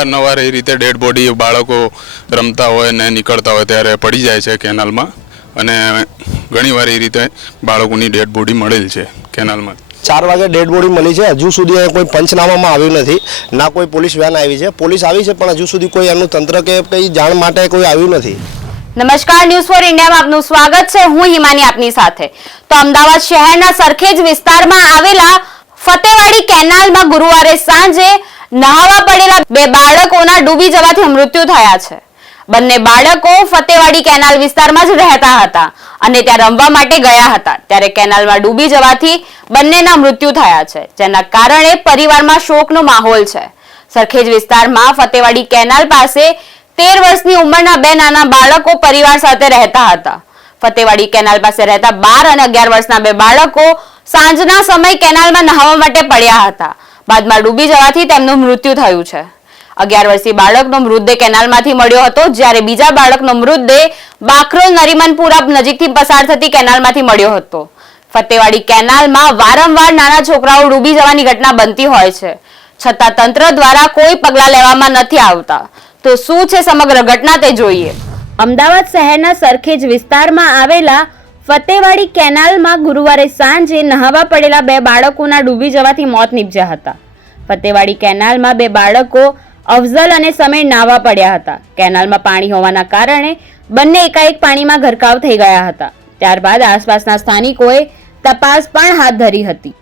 અવારનવાર એ રીતે dead body બાળકો રમતા હોય ને નીકળતા હોય ત્યારે પડી જાય છે કેનાલમાં. અને ઘણીવાર એ રીતે બાળકોની ડેડ બોડી મળેલ છે કેનાલમાં. ચાર વાગે ડેડ બોડી મળી છે. હજુ સુધી કોઈ પંચનામામાં આવ્યું નથી. ના કોઈ પોલીસ વેન આવી છે. પોલીસ આવી છે પણ હજુ સુધી કોઈ એનું તંત્ર કે કંઈ જાણ માટે કોઈ આવ્યું નથી. નમસ્કાર ન્યૂઝ ફોર ઇન્ડિયામાં આપનું સ્વાગત છે. હું હિમાની આપની સાથે. તો અમદાવાદ શહેરના સરખેજ વિસ્તારમાં આવેલા ફતેવાડી કેનાલમાં ગુરુવારે સાંજે નહાવા પડેલા બે બાળકોના ડૂબી જવાથી મૃત્યુ થયા છે. બંને બાળકો ફતેવાડી કેનાલ વિસ્તારમાં જ રહેતા હતા અને ત્યાં રમવા માટે ગયા હતા. ત્યારે કેનાલમાં ડૂબી જવાથી બંનેના મૃત્યુ થયા છે, જેના કારણે પરિવારમાં શોકનો માહોલ છે. સરખેજ વિસ્તારમાં ફતેવાડી કેનાલ પાસે તેર વર્ષની ઉંમરના બે નાના બાળકો પરિવાર સાથે રહેતા હતા. ફતેવાડી કેનાલ પાસે રહેતા બાર અને અગિયાર વર્ષના બે બાળકો સાંજના સમય કેનાલમાં નહાવા માટે પડ્યા હતા. બાદમાં ડૂબી જવાથી તેમનું મૃત્યુ થયું છે. અગિયાર વર્ષીય બાળકનો મૃતદેહ કેનાલમાંથી મળ્યો હતો, જ્યારે બીજા બાળકનો મૃતદેહ બાકરોલ નરીમનપુરા નજીકથી પસાર થતી કેનાલમાંથી મળ્યો હતો. ફતેવાડી કેનાલમાં વારંવાર નાના છોકરાઓ ડૂબી જવાની ઘટના બનતી હોય છે. છતાં તંત્ર દ્વારા કોઈ પગલાં લેવામાં નથી આવતા. તો શું છે સમગ્ર ઘટના તે જોઈએ. અમદાવાદ શહેરના સરખેજ વિસ્તારમાં આવેલા ફતેવાડી કેનાલમાં ગુરુવારે સાંજે નહાવા પડેલા બે બાળકોના ડૂબી જવાથી મોત નીપજ્યા હતા. ફતેવાડી કેનાલમાં બે બાળકો અફઝલ અને સમીર નાહવા પડ્યા હતા. કેનાલમાં પાણી હોવાના કારણે બંને એકાએક પાણીમાં ગરકાવ થઈ ગયા હતા. ત્યારબાદ આસપાસના સ્થાનિકોએ તપાસ પણ હાથ ધરી હતી.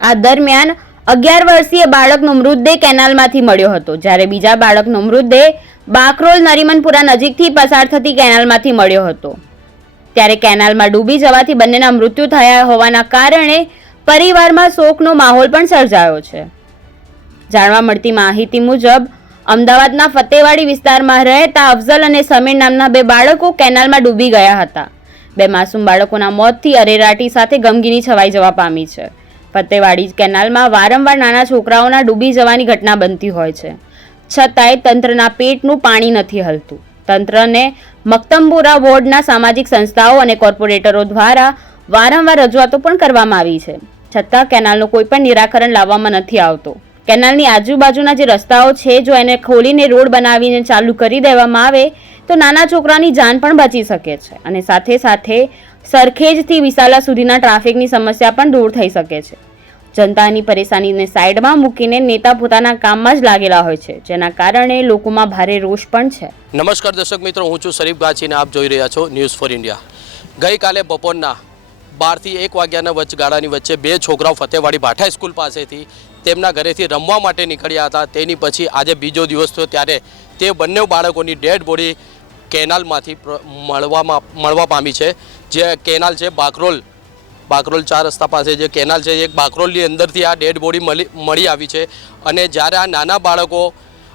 આ દરમિયાન અગિયાર વર્ષીય બાળકનો મૃતદેહ કેનાલમાંથી મળ્યો હતો, જ્યારે બીજા બાળકનો મૃતદેહ બાકરોલ નરીમનપુરા નજીકથી પસાર થતી કેનાલમાંથી મળ્યો હતો. ત્યારે કેનાલમાં ડૂબી જવાથી બંનેના મૃત્યુ થયા હોવાના કારણે પરિવારમાં શોકનો માહોલ પણ સર્જાયો છે. જાણવા મળતી માહિતી મુજબ, અમદાવાદના ફતેવાડી વિસ્તારમાં રહેતા અફઝલ અને સમીર નામના બે બાળકો કેનાલમાં ડૂબી ગયા હતા. બે માસૂમ બાળકોના મોતથી અરેરાટી સાથે ગમગીની છવાઈ જવા પામી છે. ફતેવાડી કેનાલમાં વારંવાર નાના છોકરાઓના ડૂબી જવાની ઘટના બનતી હોય છે. છતાંય તંત્રના પેટનું પાણી નથી હલતું. તંત્રને મક્તમપુરા વોર્ડના સામાજિક સંસ્થાઓ અને કોર્પોરેટરો દ્વારા વારંવાર રજૂઆતો પણ કરવામાં આવી છે. છતાં કેનાલનું કોઈ પણ નિરાકરણ લાવવામાં નથી આવતો. કેનાલની આજુબાજુના જે રસ્તાઓ છે, જો એને ખોલીને રોડ બનાવીને ચાલુ કરી દેવામાં આવે, તો નાના છોકરાની જાન પણ બચી શકે છે. અને સાથે સાથે સરખેજથી વિશાલા સુધીના ટ્રાફિકની સમસ્યા પણ દૂર થઈ શકે છે. જનતાની પરેશાનીને સાઈડમાં મૂકીને નેતા પોતાના કામમાં જ લાગેલા હોય છે, જેના કારણે લોકોમાં ભારે રોષ પણ છે. નમસ્કાર દર્શક મિત્રો, હું છું શરીફ ગાચીને આપ જોઈ રહ્યા છો ન્યૂઝ ફોર ઇન્ડિયા ગઈકાલે બપોરના બારથી એક વાગ્યાના વચગાળાની વચ્ચે બે છોકરાઓ ફતેવાડી ભાઠા સ્કૂલ પાસેથી તેમના ઘરેથી રમવા માટે નીકળ્યા હતા. તેની પછી આજે બીજો દિવસ થયો ત્યારે તે બંને બાળકોની ડેડ બોડી કેનાલમાંથી મળવામાં, મળવા પામી છે. જે કેનાલ છે બાકરોલ બાકરોલ ચાર રસ્તા પાસે જે કેનાલ છે, એક બાકરોલની અંદરથી આ ડેડ બોડી મળી મળી આવી છે. અને જ્યારે આ નાના બાળકો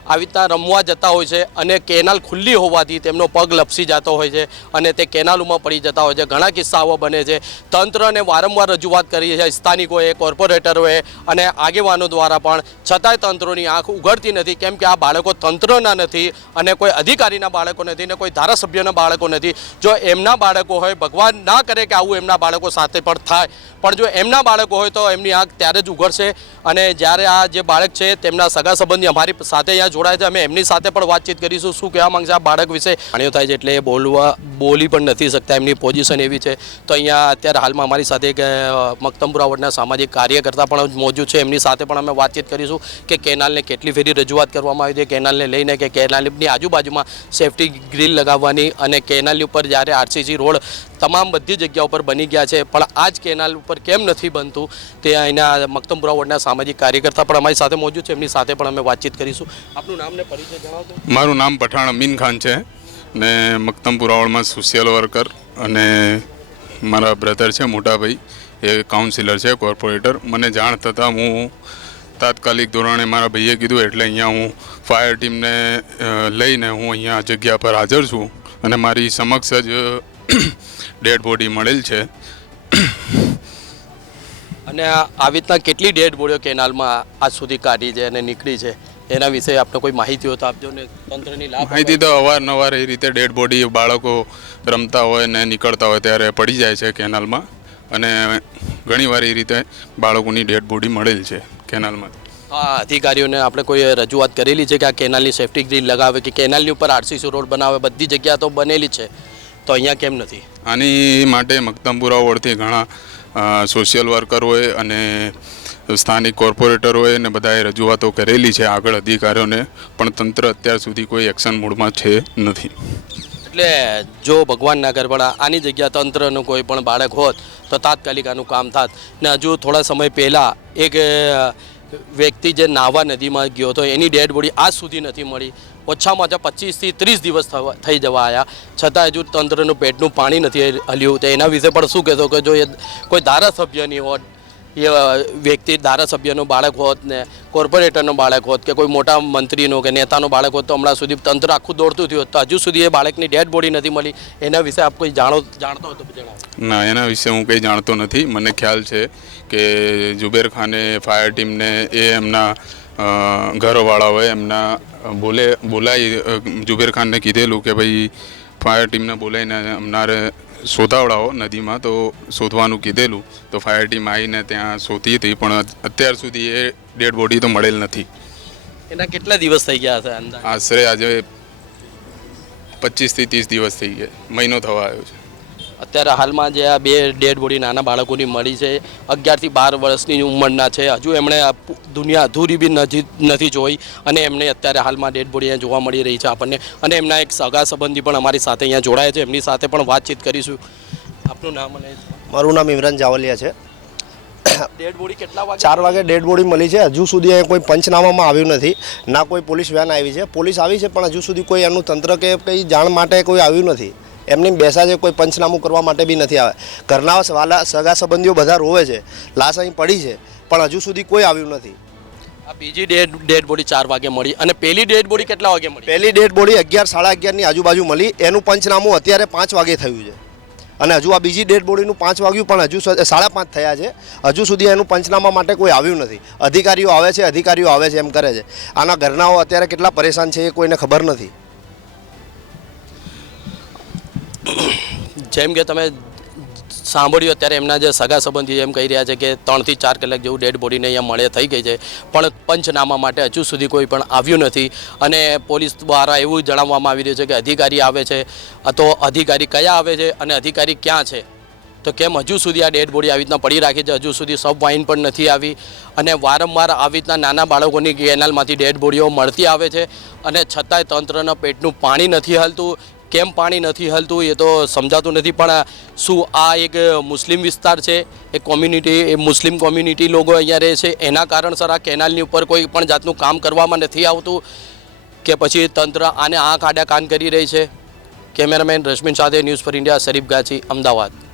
આવી રીતના રમવા જતા હોય છે અને કેનાલ ખુલ્લી હોવાથી તેમનો પગ લપસી જતો હોય છે અને તે કેનાલોમાં પડી જતા હોય છે. ઘણા કિસ્સાઓ બને છે. તંત્રને વારંવાર રજૂઆત કરી છે. સ્થાનિકોએ, કોર્પોરેટરોએ અને આગેવાનો દ્વારા પણ છતાંય તંત્રોની આંખ ઉઘડતી નથી. કેમ કે આ બાળકો તંત્રના નથી અને કોઈ અધિકારીના બાળકો નથી ને કોઈ ધારાસભ્યના બાળકો નથી. જો એમના બાળકો હોય, ભગવાન ના કરે કે આવું એમના બાળકો સાથે પણ થાય. પણ જો એમના બાળકો હોય તો એમની આંખ ત્યારે જ ઉઘડશે અને જ્યારે આ જે બાળક છે, તેમના સગા સંબંધી અમારી સાથે અહીંયા જોડાય છે. અમે એમની સાથે પણ વાતચીત કરીશું. શું કહેવા માંગશે આ બાળક વિશે? જાણ્યું થાય છે એટલે એ બોલવા, બોલી પણ નથી શકતા. એમની પોઝિશન એવી છે. તો અહીંયા અત્યારે હાલમાં અમારી સાથે એક મક્તમપુરા વોર્ડના સામાજિક કાર્યકર્તા પણ મોજૂદ છે. એમની સાથે પણ અમે વાતચીત કરીશું કે કેનાલને કેટલી ફેરી રજૂઆત કરવામાં આવી છે. કેનાલને લઈને કે કેનાલની આજુબાજુમાં સેફટી ગ્રીલ લગાવવાની અને કેનાલની ઉપર જ્યારે આરસીસી રોડ તમામ બધી જગ્યા ઉપર બની ગયા છે. પણ આ જ કેનાલ ઉપર કેમ નથી બનતું તે અહીંના મક્તમપુરા વોર્ડના સામાજિક કાર્યકર્તા પણ અમારી સાથે મોજૂદ છે. એમની સાથે પણ અમે વાતચીત કરીશું. આપનું નામ ને પરિચય જણાવજો મારું નામ પઠાણ અમીન ખાન છે. ને મક્તમપુર આવડમાં સોશિયલ વર્કર અને મારા બ્રધર છે મોટાભાઈ. એ કાઉન્સિલર છે કોર્પોરેટર. મને જાણ થતાં હું તાત્કાલિક ધોરણે મારા ભાઈએ કીધું એટલે અહીંયા હું ફાયર ટીમને લઈને હું અહીંયા જગ્યા પર હાજર છું અને મારી સમક્ષ જ ડેડ બોડી મળેલ છે. અને આવી રીતના કેટલી ડેડ બોડીઓ કેનાલમાં આજ સુધી કાઢી છે અને નીકળી છે? એના વિશે આપણે કોઈ માહિતી હોય તો આપજો ને તંત્રની લાભ માહિતી તો અવારનવાર એ રીતે ડેડ બોડી બાળકો રમતા હોય ને નીકળતા હોય ત્યારે પડી જાય છે કેનાલમાં. અને ઘણીવાર એ રીતે બાળકોની ડેડ બોડી મળેલ છે કેનાલમાં. આ અધિકારીઓને આપણે કોઈ રજૂઆત કરેલી છે કે આ કેનાલની સેફ્ટી ગ્રીલ લગાવે કે કેનાલની ઉપર આરસીસી રોડ બનાવે બધી જગ્યા તો બનેલી છે. તો અહીંયા કેમ નથી? આની માટે મક્તમપુરા ઓળથી ઘણા સોશિયલ વર્કરોએ અને સ્થાનિક કોર્પોરેટરોએ ને બધાએ રજૂઆતો કરેલી છે આગળ અધિકારીઓને, પણ તંત્ર અત્યાર સુધી કોઈ એક્શન મૂડમાં છે નથી. એટલે જો ભગવાન ના કરે આની જગ્યા તંત્રનું કોઈ પણ બાળક હોત, તો તાત્કાલિક આનું કામ થાત. ને હજુ થોડા સમય પહેલાં એક વ્યક્તિ જે નાવા નદીમાં ગયો હતો, એની ડેડ બોડી આજ સુધી નથી મળી. ઓછામાં ઓછા પચીસથી ત્રીસ દિવસ થઈ જવા આવ્યા છતાં હજુ તંત્રનું પેટનું પાણી નથી હલ્યું. તો એના વિશે પણ શું કહેશો? કે જો એ કોઈ ધારાસભ્યની હોત એ વ્યક્તિ ધારાસભ્યનું બાળક હોત ને, કોર્પોરેટરનું બાળક હોત કે કોઈ મોટા મંત્રીનું કે નેતાનું બાળક હોત તો હમણાં સુધી તંત્ર આખું દોડતું થયું હોત. તો હજુ સુધી એ બાળકની ડેડ બોડી નથી મળી. એના વિશે આપ કોઈ જાણો, જાણતો હતો ના, એના વિશે હું કંઈ જાણતો નથી. મને ખ્યાલ છે કે જુબેર ખાને, ફાયર ટીમને એ એમના ઘરવાળાઓએ એમના, બોલે બોલાવી જુબેર ખાનને કીધેલું કે ભાઈ ફાયર ટીમને બોલાવીને અમનારે શોધાવડાવો નદીમાં તો શોધવાનું કીધેલું. તો ફાયર ટીમ આવીને ત્યાં શોધી હતી પણ અત્યાર સુધી એ ડેડ બોડી તો મળેલ નથી. એના કેટલા દિવસ થઈ ગયા હશે આશરે આજે પચીસથી ત્રીસ દિવસ થઈ ગયા. મહિનો થવા આવ્યો છે. અત્યારે હાલમાં જે આ બે ડેડ બોડી નાના બાળકોની મળી છે અગિયારથી બાર વર્ષની ઉંમરના છે. હજુ એમણે દુનિયા અધૂરી બી નથી નથી જોઈ અને એમને અત્યારે હાલમાં ડેડ બોડી અહીંયા જોવા મળી રહી છે આપણને. અને એમના એક સગા સંબંધી પણ અમારી સાથે અહીંયા જોડાયા છે. એમની સાથે પણ વાતચીત કરીશું. આપનું નામ અને મારું નામ ઇમરાન જાવલિયા છે. ડેડ બોડી કેટલા વાગે ચાર વાગે ડેડ બોડી મળી છે. હજુ સુધી અહીં કોઈ પંચનામામાં આવ્યું નથી. ના કોઈ પોલીસ વેન આવી છે. પોલીસ આવી છે પણ હજુ સુધી કોઈ એનું તંત્ર કે કંઈ જાણ માટે કોઈ આવ્યું નથી. એમની બેસા છે કોઈ પંચનામું કરવા માટે બી નથી આવે. ઘરના વાલા સગા સંબંધીઓ બધા રોવે છે લાશ અહીં પડી છે પણ હજુ સુધી કોઈ આવ્યું નથી. આ બીજી ડેડ ડેડ બોડી ચાર વાગે મળી અને પેલી ડેડ બોડી કેટલા વાગે મળી? પહેલી ડેડ બોડી અગિયાર સાડા અગિયારની આજુબાજુ મળી. એનું પંચનામું અત્યારે પાંચ વાગે થયું છે. અને હજુ આ બીજી ડેડ બોડીનું પાંચ વાગ્યું પણ હજુ સાડા પાંચ થયા છે. હજુ સુધી એનું પંચનામા માટે કોઈ આવ્યું નથી. અધિકારીઓ આવે છે અધિકારીઓ આવે છે એમ કરે છે. આના ઘરનાઓ અત્યારે કેટલા પરેશાન છે એ કોઈને ખબર નથી. જેમ કે તમે સાંભળ્યું અત્યારે એમના જે સગા સંબંધી એમ કહી રહ્યા છે કે ત્રણથી ચાર કલાક જેવું ડેડ બોડીને અહીંયા મળે, થઈ ગઈ છે. પણ પંચનામા માટે હજુ સુધી કોઈ પણ આવ્યું નથી. અને પોલીસ દ્વારા એવું જણાવવામાં આવી રહ્યું છે કે અધિકારી આવે છે. તો અધિકારી કયા આવે છે અને અધિકારી ક્યાં છે? તો કેમ હજુ સુધી આ ડેડ બોડી આવી રીતના પડી રાખી છે? હજુ સુધી સબ વાઇન પણ નથી આવી. અને વારંવાર આવી રીતના નાના બાળકોની કેનાલમાંથી ડેડ બોડીઓ મળતી આવે છે. અને છતાંય તંત્રના પેટનું પાણી નથી હલતું. કેમ પાણી નથી હલતું એ તો સમજાતું નથી, પણ શું આ એક મુસ્લિમ વિસ્તાર છે, એ કોમ્યુનિટી એ મુસ્લિમ કોમ્યુનિટી લોકો અહીંયા રહે છે, એના કારણસર આ કેનાલની ઉપર કોઈ પણ જાતનું કામ કરવામાં નથી આવતું? કે પછી તંત્ર આને આંખ આડા કાન કરી રહી છે? કેમેરામેન રશ્મિન સાથે news for India Sharif Gachhi Ahmedabad.